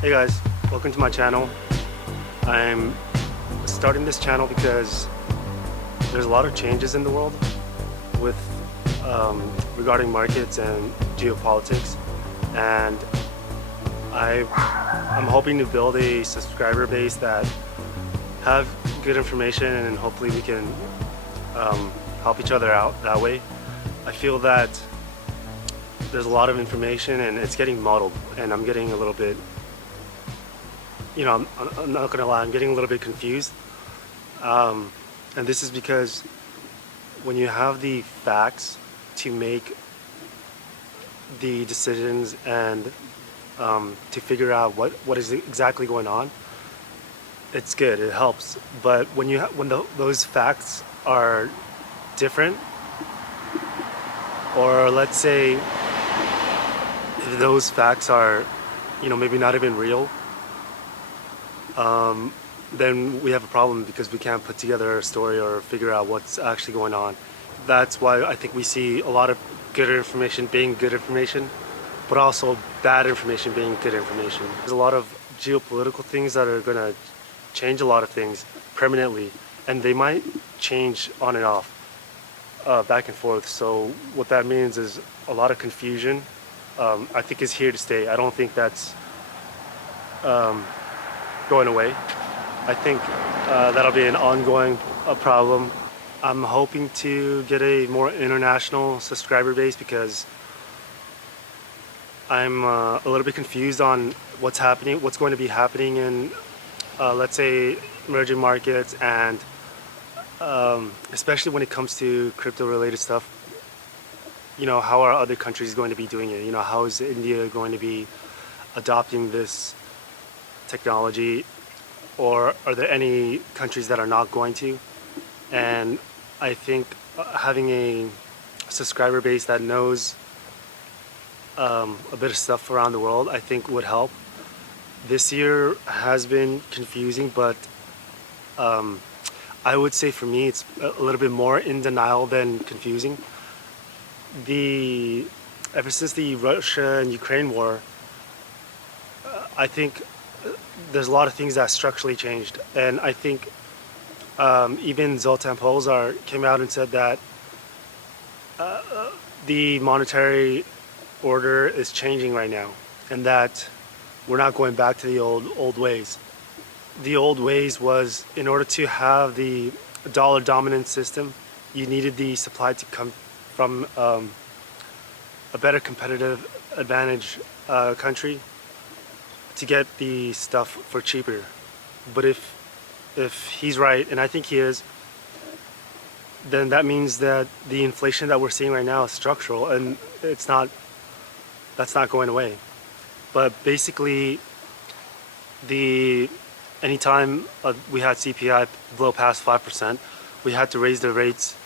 Hey guys, welcome to my channel. I'm starting this channel because there's a lot of changes in the world with regarding markets and geopolitics, and I'm hoping to build a subscriber base that have good information, and hopefully we can help each other out that way. I feel that there's a lot of information and it's getting muddled, and I'm getting a little bit, I'm not gonna lie, I'm getting a little bit confused. And this is because when you have the facts to make the decisions and to figure out what is exactly going on, it's good, it helps. But when those facts are different, or let's say if those facts are, maybe not even real, then we have a problem because we can't put together a story or figure out what's actually going on. That's why I think we see a lot of good information being good information, but also bad information being good information. There's a lot of geopolitical things that are going to change a lot of things permanently, and they might change on and off, back and forth. So what that means is a lot of confusion. I think is here to stay. I don't think that's going away. I think that'll be an ongoing problem. I'm hoping to get a more international subscriber base because I'm a little bit confused on what's going to be happening in, let's say, emerging markets, and especially when it comes to crypto-related stuff. How are other countries going to be doing it? How is India going to be adopting this technology, or are there any countries that are not going to? And I think having a subscriber base that knows a bit of stuff around the world, I think would help. This year has been confusing, but I would say for me it's a little bit more in denial than confusing. Ever since the Russia and Ukraine war, I think there's a lot of things that structurally changed, and I think even Zoltan Pozsar came out and said that the monetary order is changing right now, and that we're not going back to the old ways. The old ways was, in order to have the dollar dominant system, you needed the supply to come from a better competitive advantage country to get the stuff for cheaper. But if he's right, and I think he is, then that means that the inflation that we're seeing right now is structural, and that's not going away. But basically, anytime we had CPI blow past 5%, we had to raise the rates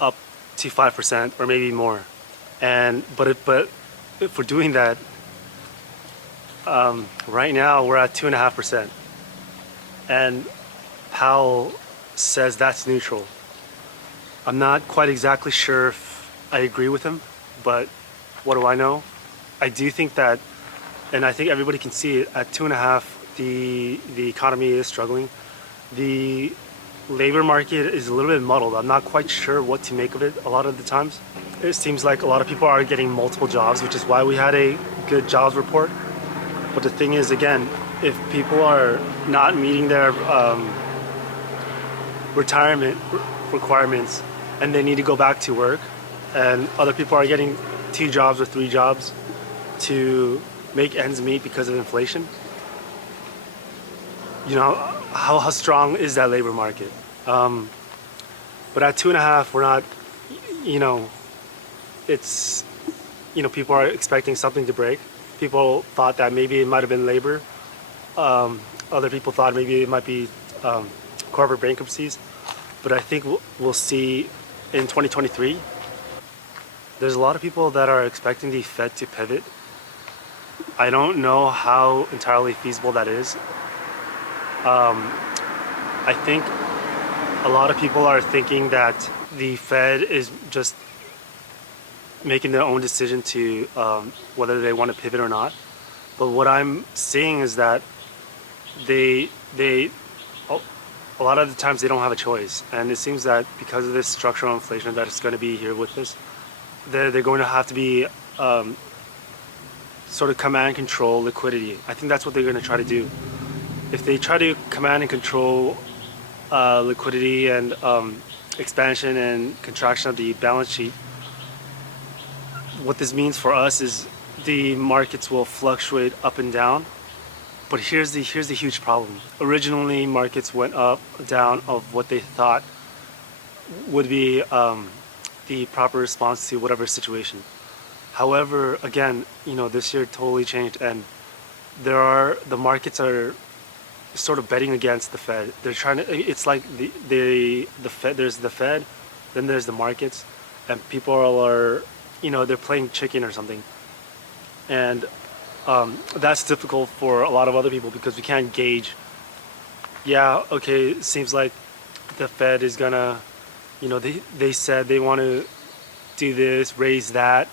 up to 5% or maybe more. But if we're doing that, right now we're at 2.5%, and Powell says that's neutral. I'm not quite exactly sure if I agree with him, but what do I know? I do think that, and I think everybody can see it, at 2.5, the economy is struggling. The labor market is a little bit muddled. I'm not quite sure what to make of it a lot of the times. It seems like a lot of people are getting multiple jobs, which is why we had a good jobs report. But the thing is, again, if people are not meeting their retirement requirements and they need to go back to work, and other people are getting 2 jobs or 3 jobs to make ends meet because of inflation, how strong is that labor market? But at 2.5, we're not, it's, people are expecting something to break. People thought that maybe it might have been labor. Other people thought maybe it might be corporate bankruptcies. But I think we'll see in 2023. There's a lot of people that are expecting the Fed to pivot. I don't know how entirely feasible that is. I think a lot of people are thinking that the Fed is just making their own decision to whether they want to pivot or not. But what I'm seeing is that they a lot of the times they don't have a choice, and it seems that because of this structural inflation that is going to be here with this, they're going to have to be sort of command and control liquidity. I think that's what they're going to try to do. If they try to command and control liquidity and expansion and contraction of the balance sheet, what this means for us is the markets will fluctuate up and down. But here's the huge problem. Originally, markets went up, down of what they thought would be the proper response to whatever situation. However, again, this year totally changed, and the markets are sort of betting against the Fed. They're trying to. It's like the Fed. There's the Fed, then there's the markets, and people are they're playing chicken or something, and that's difficult for a lot of other people because we can't gauge. Yeah, okay, it seems like the Fed is gonna, they said they want to do this, raise that,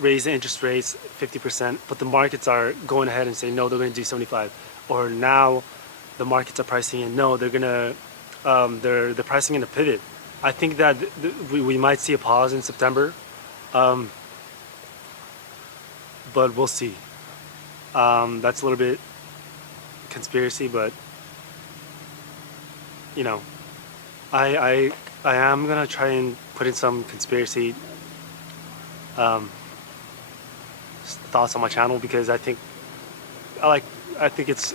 raise the interest rates 50%, but the markets are going ahead and saying no, they're going to do 75. Or now, the markets are pricing in no, they're gonna, they're pricing in a pivot. I think that we might see a pause in September. But we'll see. That's a little bit conspiracy, but I am gonna try and put in some conspiracy thoughts on my channel because I think it's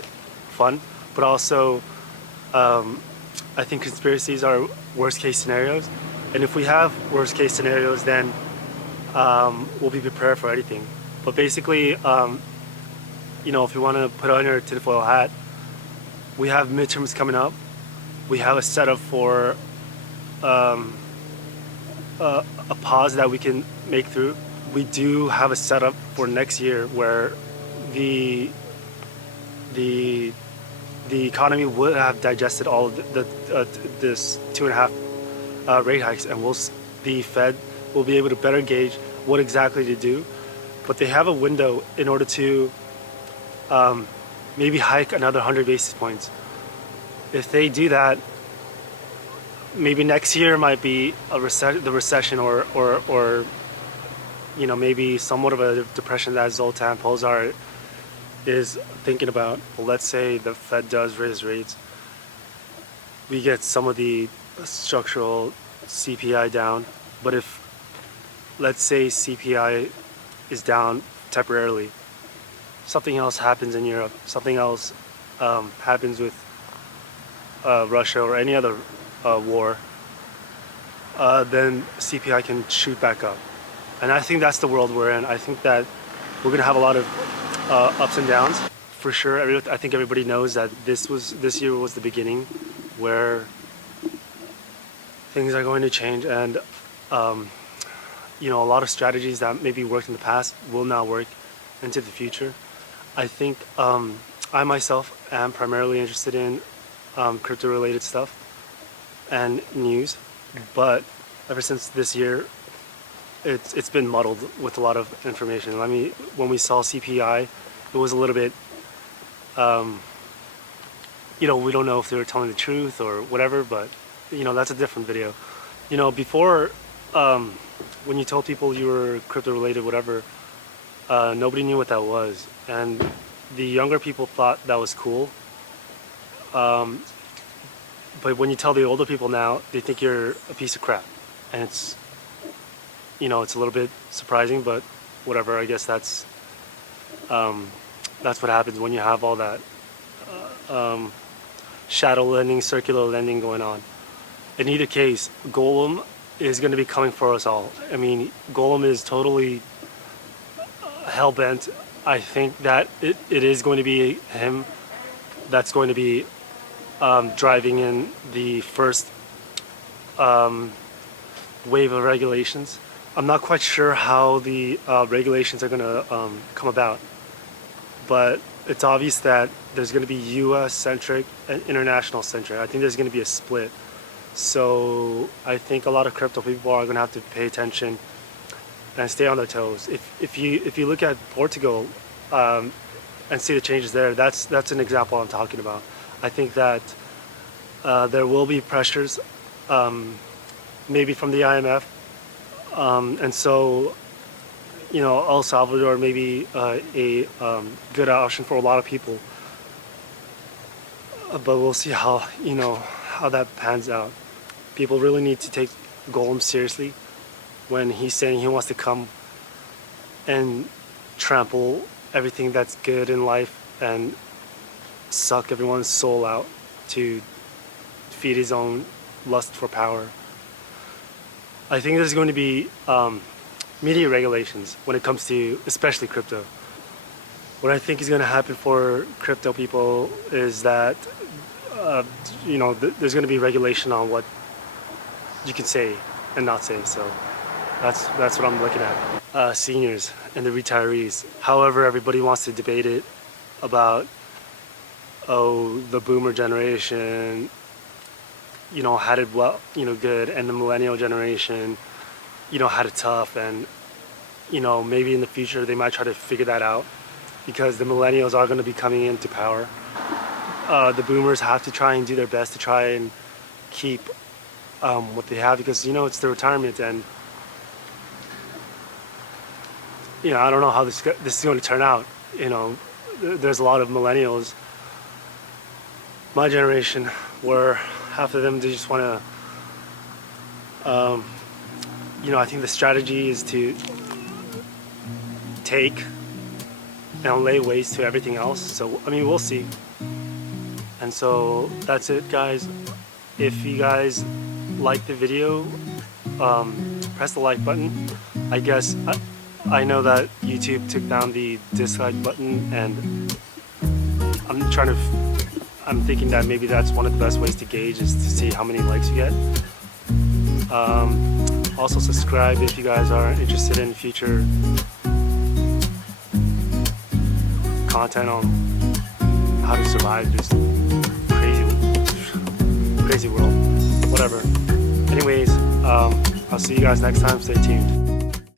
fun, but also I think conspiracies are worst case scenarios, and if we have worst case scenarios, then we'll be prepared for anything. But basically, if you want to put on your tinfoil hat, we have midterms coming up. We have a setup for a pause that we can make through. We do have a setup for next year where the economy would have digested all of this 2.5 rate hikes, and the Fed will be able to better gauge what exactly to do. But they have a window in order to maybe hike another 100 basis points. If they do that, maybe next year might be the recession or maybe somewhat of a depression that Zoltan Pozsar is thinking about. Well, let's say the Fed does raise rates. We get some of the structural CPI down, but if, let's say, CPI is down temporarily, something else happens in Europe, something else happens with Russia or any other war, then CPI can shoot back up. And I think that's the world we're in. I think that we're going to have a lot of ups and downs. For sure, I think everybody knows that this year was the beginning where things are going to change, and a lot of strategies that maybe worked in the past will not work into the future. I think I myself am primarily interested in crypto-related stuff and news, but ever since this year, it's been muddled with a lot of information. When we saw CPI, it was a little bit, we don't know if they were telling the truth or whatever, but that's a different video. Before, when you told people you were crypto-related, whatever, nobody knew what that was, and the younger people thought that was cool. But when you tell the older people now, they think you're a piece of crap, and it's a little bit surprising, but whatever. I guess that's what happens when you have all that shadow lending, circular lending going on. In either case, Golem is going to be coming for us all. I mean, Golem is totally hell-bent. I think that it is going to be him that's going to be driving in the first wave of regulations. I'm not quite sure how the regulations are going to come about, but it's obvious that there's going to be U.S.-centric and international-centric. I think there's going to be a split. So I think a lot of crypto people are going to have to pay attention and stay on their toes. If you look at Portugal and see the changes there, that's an example I'm talking about. I think that there will be pressures, maybe from the IMF, and so El Salvador may be a good option for a lot of people. But we'll see how that pans out. People really need to take Golem seriously when he's saying he wants to come and trample everything that's good in life and suck everyone's soul out to feed his own lust for power. I think there's going to be media regulations when it comes to especially crypto. What I think is going to happen for crypto people is that there's going to be regulation on what you can say and not say. So that's what I'm looking at. Seniors and the retirees. However, everybody wants to debate it about, the boomer generation, had it well, good, and the millennial generation, had it tough, and maybe in the future they might try to figure that out because the millennials are going to be coming into power. The boomers have to try and do their best to try and keep what they have because it's their retirement, and I don't know how this is going to turn out. There's a lot of millennials, my generation, where half of them they just want to I think the strategy is to take and lay waste to everything else. So we'll see. And so that's it, guys. If you guys like the video, press the like button. I guess I know that YouTube took down the dislike button, and I'm thinking that maybe that's one of the best ways to gauge is to see how many likes you get. Also subscribe if you guys are interested in future content on how to survive this crazy world, whatever. Anyways, I'll see you guys next time. Stay tuned.